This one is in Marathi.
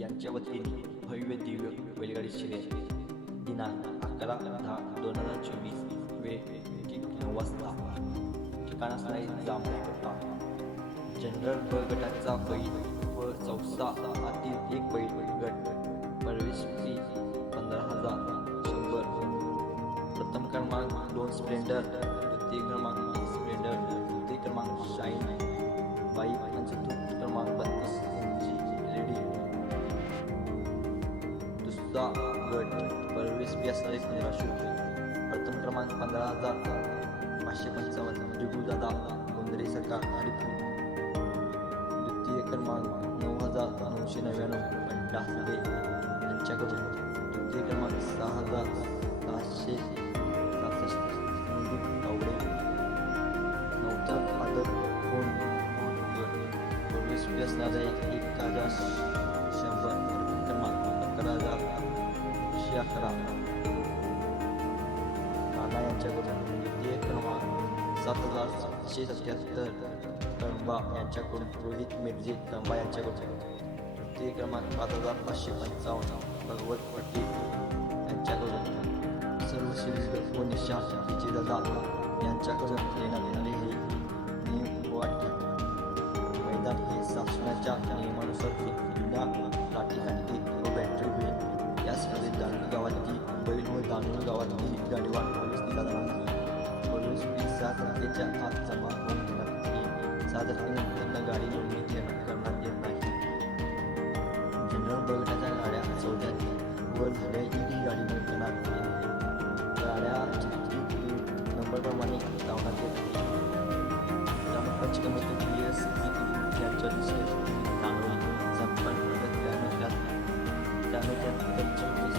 यांच्या वतीने भव्य दिव्य बैलगाडी शर्यत दिनांक 11/10/2024 वेळ ठीक 9 वाजता. ठिकाण असणारे जांभळे पट्टा. जनरल ब गटाचा बैल व चौसा आतील एक बैल गट प्रवेश फी 15,100. प्रथम क्रमांक 2 स्प्लेंडर, द्वितीय क्रमांक 1 स्प्लेंडर, तृतीय क्रमांक शाईन बाईक आणि चतुर्थ क्रमांक 32 इंची लेडी. दुसरा गट प्रवेश फी असणारे 1500 रुपये. प्रथम क्रमांक 15,555 जिगुदादा गोंधळे सरकार हरिपूर. द्वितीय क्रमांक 9,999 बंडा हल्ले यांच्याकडून. तृतीय क्रमांक 6,766 संदीप गावडे. नवतर आदर फोन प्रवेश फी असणारे 1,100. क्रमांक 11,111 नाना यांच्याकडून. द्वितीय क्रमांक 7,777 कळंबा यांच्याकडून. रोहित मिर्जे कळंबा यांच्याकडून. तृतीय क्रमांक 5,555 भगवत पटेल यांच्याकडून. सर्व शिल्ड व निशाण विजयदादा यांच्याकडून देण्यात येणारे हे नियमवाक्य. मैदान हे शासनाच्या नियमानुसार जुन्या लाठीकाठी व बॅटरी होईल. या स्पर्धेत दानवी गावातली बैल व दानवी गावातली गाडीवान प्रवेश दिला जाणार नाही. प्रवेश फी 6 तारखेच्या आत जमा होऊन घेण्यात येईल. 6 तारखेनंतर गाडी नोंदणी करण्यात येत नाही. जनरल ब गटाच्या गाड्या 14 वर झाल्या ही गाडी नोंद करण्यात येईल. गाड्या चित्रित नंबरप्रमाणे लावण्यात येत आहे. ग्रामपंचायत कमिटी PS यांच्या दिशेने चांगली संपन्न 93 24